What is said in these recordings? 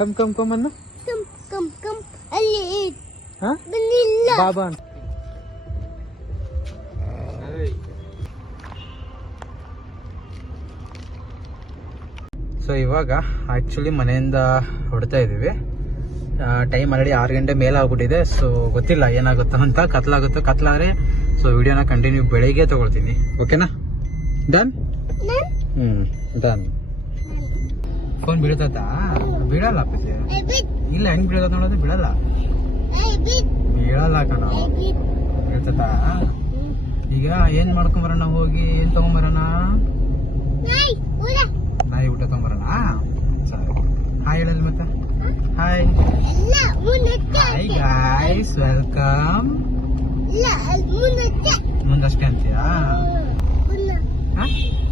Come come come ಅನ್ನು come come come ಅಲ್ಲಿ ಹಾ ಬಂದಿಲ್ಲ ಬಾಬಾ ಅಂತ. ಸೊ ಇವಾಗ ಆಕ್ಚುಲಿ ಮನೆಯಿಂದ ಹೊಡ್ತಾ ಇದೀವಿ. ಟೈಮ್ ಆಲ್ರೆಡಿ 6 ಗಂಟೆ ಮೇಲೆ ಆಗ್ಬಿಟ್ಟಿದೆ. ಸೊ ಗೊತ್ತಿಲ್ಲ ಏನಾಗುತ್ತೋ ಅಂತ. ಕತ್ಲಾದ್ರೆ ಸೊ ವಿಡಿಯೋನ ಕಂಟಿನ್ಯೂ ಬೆಳಿಗ್ಗೆ ತಗೊಳ್ತೀನಿ. ಓಕೆನಾ? ಡನ್. ಡನ್. ಫೋನ್ ಬೀಳ್ತತಾ? ಬೀಳಲ್ಲ ಅಪ್ಪಿದೆ. ಇಲ್ಲ ಹೆಂಗ್ ಬೀಳದ ನೋಡೋದು? ಬೀಳಲ್ಲ ಕಣ. ಬೀಳ್ತತಾ? ಈಗ ಏನ್ ಮಾಡ್ಕೊಂಬರೋಣ? ಹೋಗಿ ಏನ್ ತಗೊಂಬರೋಣ? ನಾಯಿ ಊಟ ತಗೊಂಬರೋಣ. ಸರಿ, ಹಾಯ್ ಹೇಳಲ್ಲ ಮತ್ತೆ. Hi hi guys, welcome. ಮುಂದಷ್ಟೇ ಅಂತೀಯಾ?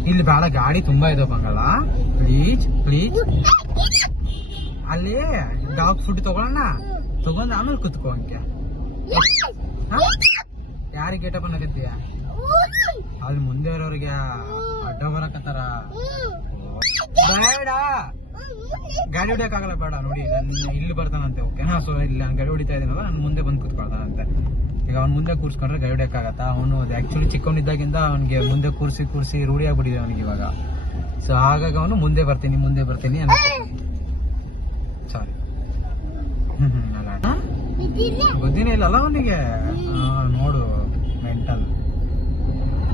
ಇಲ್ಲಿ ಬಹಳ ಗಾಡಿ ತುಂಬಾ ಇದೆ ಬಂಗಲ್ಲ. ಪ್ಲೀಸ್ ಅಲ್ಲಿ ಡಾಗ್ ಫುಡ್ ತಗೊಳ್ಳೋಣ. ತಗೊಂಡ್ ಆಮೇಲೆ ಕುತ್ಕೋ. ಹಂಗೆ ಯಾರಿಗೆ ಗೇಟ ಬಂದಾಗತ್ತೀಯ? ಅಲ್ಲಿ ಮುಂದೆ ಇರೋರಿಗೆ ಅಡ್ಡ ಬರಕತ್ತಾರ. ಬೇಡ, ಗಾಡಿ ಹೊಡಿಯಕ್ಕಾಗಲ್ಲ. ಬೇಡ ನೋಡಿ, ಇಲ್ಲಿ ಬರ್ತಾನಂತೆ. ಓಕೆನಾ? ಸೊ ಇಲ್ಲಿ ನಾನು ಗಾಡಿ ಹೊಡಿತಾ ಇದೀನಲ್ಲ, ನಾನು ಮುಂದೆ ಬಂದು ಕುತ್ಕೊಳ್ತಾನಂತೆ. ಈಗ ಅವ್ನು ಮುಂದೆ ಕೂರ್ಸ್ಕೊಂಡ್ರೆ ಗಾಡಿ ಹೊಡಿಯಕ್ಕಾಗತ್ತಾ? ಅವನು ಆಕ್ಚುಲಿ ಚಿಕ್ಕವನಿದ್ದಾಗಿಂದ ಅವನಿಗೆ ಮುಂದೆ ಕೂರಿಸಿ ರೂಢಿ ಆಗ್ಬಿಟ್ಟಿದೆ ಅವನಿಗೆ ಇವಾಗ. ಸೊ ಹಾಗಾಗಿ ಅವನು ಮುಂದೆ ಬರ್ತೀನಿ ಸಾರಿ. ಬುದ್ಧಿನೇ ಇಲ್ಲಲ್ಲ ಅವನಿಗೆ. ನೋಡು, ಮೆಂಟಲ್.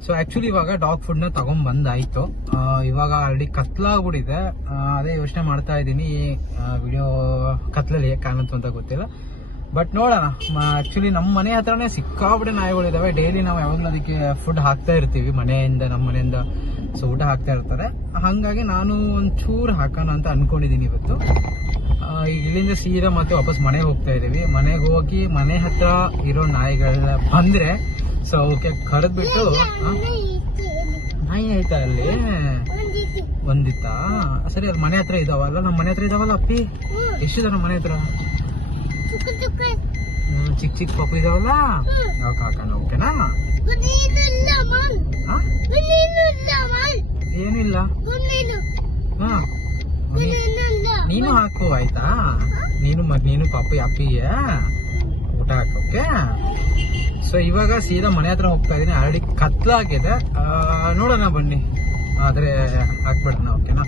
ಸೊ ಆಕ್ಚುಲಿ ಇವಾಗ ಡಾಗ್ ಫುಡ್ ನ ತಗೊಂಡ್ ಬಂದಾಯ್ತು. ಇವಾಗ ಆಲ್ರೆಡಿ ಕತ್ಲಾಗ್ಬಿಟ್ಟಿದೆ. ಅದೇ ಯೋಚನೆ ಮಾಡ್ತಾ ಇದ್ದೀನಿ, ವಿಡಿಯೋ ಕತ್ಲಲ್ಲಿ ಹೇಗೆ ಕಾಣುತ್ತೆ ಅಂತ ಗೊತ್ತಿಲ್ಲ. ಬಟ್ ನೋಡೋಣ. ಆಕ್ಚುಲಿ ನಮ್ಮ ಮನೆ ಹತ್ರನೇ ಸಿಕ್ಕಾಬಿಟ್ಟೆ ನಾಯಿಗಳಿದಾವೆ. ಡೈಲಿ ನಾವು ಯಾವಾಗಲೂ ಅದಕ್ಕೆ ಫುಡ್ ಹಾಕ್ತಾ ಇರ್ತೀವಿ ನಮ್ಮ ಮನೆಯಿಂದ. ಸೊ ಊಟ ಹಾಕ್ತಾ ಇರ್ತಾರೆ. ಹಾಗಾಗಿ ನಾನು ಒಂಚೂರು ಹಾಕೋಣ ಅಂತ ಅನ್ಕೊಂಡಿದೀನಿ ಇವತ್ತು. ಈಗ ಇಲ್ಲಿಂದ ಸೀದಾ ಮತ್ತೆ ವಾಪಸ್ ಮನೆಗೆ ಹೋಗ್ತಾ ಇದೀವಿ. ಮನೆಗೆ ಹೋಗಿ ಮನೆ ಹತ್ರ ಇರೋ ನಾಯಿಗಳ ಬಂದ್ರೆ ಸೊ ಅವಕ್ಕೆ ಕರೆದ್ಬಿಟ್ಟು. ನಾಯಿ ಐತಾ ಅಲ್ಲಿ? ಒಂದಿತ್ತಾ? ಸರಿ, ಅಲ್ಲಿ ಮನೆ ಹತ್ರ ಇದಾವಲ್ಲ, ನಮ್ಮ ಮನೆ ಹತ್ರ ಇದಾವಲ್ಲ ಅಪ್ಪಿ. ಎಷ್ಟಿದೆ ನಮ್ಮ ಮನೆ ಹತ್ರ? ಚಿಕ್ಕ ಪಾಪು ಇದಾವಲ್ಲ, ಹಾಕೋಣ. ಓಕೆನಾ? ಏನಿಲ್ಲ. ಹಾ, ನೀನು ಹಾಕು ಆಯ್ತಾ? ನೀನು ಪಾಪು ಅಪ್ಪಿಗೆ ಊಟ ಹಾಕೋಕೆ. ಸೊ ಇವಾಗ ಸೀದಾ ಮನೆ ಹತ್ರ ಹೋಗ್ತಾ ಇದೀನಿ. ಆಲ್ರೆಡಿ ಕತ್ಲಾಗಿದೆ. ನೋಡೋಣ ಬನ್ನಿ, ಆದ್ರೆ ಹಾಕ್ಬಿಡೋಣ. ಓಕೆನಾ?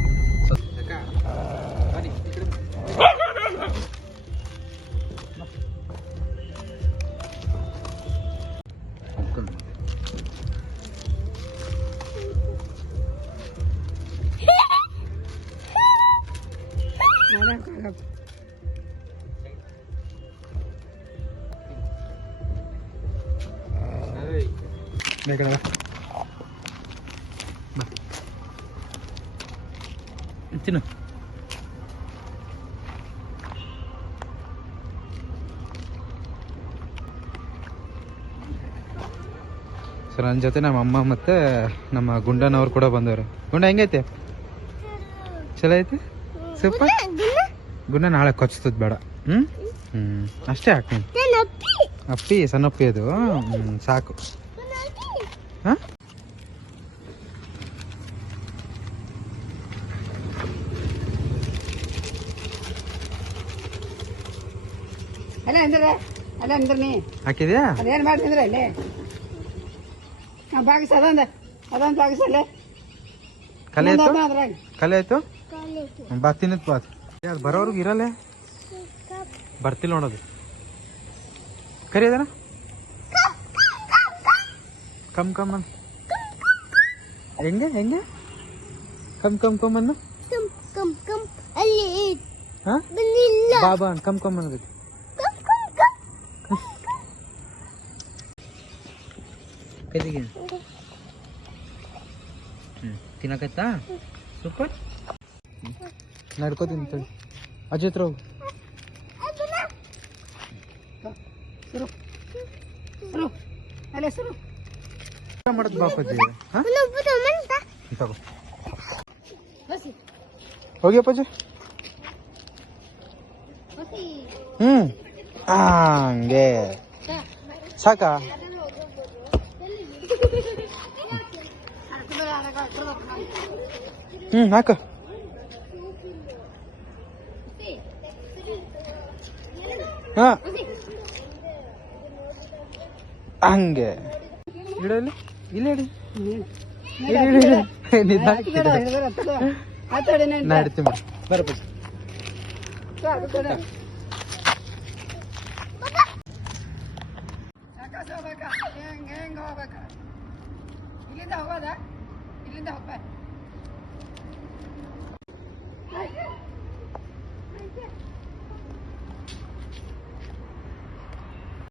ತಿನ್ನು. ಸರ್, ನನ್ನ ಜೊತೆ ನಮ್ಮ ಅಮ್ಮ ಮತ್ತೆ ನಮ್ಮ ಗುಂಡನವ್ರು ಕೂಡ ಬಂದವರು. ಗುಂಡ ಹೆಂಗೈತೆ? ಚಲೋ ಐತೆ? ಸೂಪರ್. ಗುಂಡ ನಾಳೆ ಕೊಚ್ಚತದ, ಬೇಡ. ಅಷ್ಟೇ ಹಾಕ್ತೀನಿ. ಅಪ್ಪಿ ಸಣ್ಣಪ್ಪಿ ಅದು. ಸಾಕು. ಹಾ, ಹಾಕಿದ್ಯಾ? ಅದೇನ್ ಮಾಡ್ತಿದ್ರೆ ಅಲ್ಲಿ ಬಾಗಿಸ ಅದೊಂದು ಬಾಗಿಸಲ್ಲೇ ಕಲೆ ಆಯ್ತು. ಬಾ, ತಿನ್ನತ್ ಬಾ. ಅದು ಬರೋರ್ಗು ಇರಲ್ಲ, ಬರ್ತಿಲ್ಲ ನೋಡೋದು. ಕರಿ ಅದನ ಕಮ್ ಕಮ್ ಅನ್. ಹೆಂಗೆ ಕಮ್ ಅನ್ನು ಬಾಬಾ ಅನ್. ಕಮ್ ಅನ್ನೋದಕ್ಕೆ ಕದಿಗೆ ತಿನ್ನಕತ್ತಾ? ಸೂಪರ್. ನಡ್ಕೋತೀನಿ ತಡಿ. ಅಜ್ಜಿ ಹತ್ರ ಹೋಗು. ಮಾಡದ್ ಬಾಪಜ್ಜಿ. ತಗೋ, ಹೋಗಿ ಅಪ್ಪಾಜಿ. ಹಂಗೆ ಸಾಕಾ? ಹಾಕ. ಹಾ ಹಂಗೆ ಇಡಲಿ ಇಲ್ಲ ಇಡಿ ನಡ್ತೀನಿ ಬರಪ್ಪ ಇಲ್ಲಿಂದ ಹೋಗೋದ ಇಲ್ಲಿಂದ ಹೋಗ್ಬ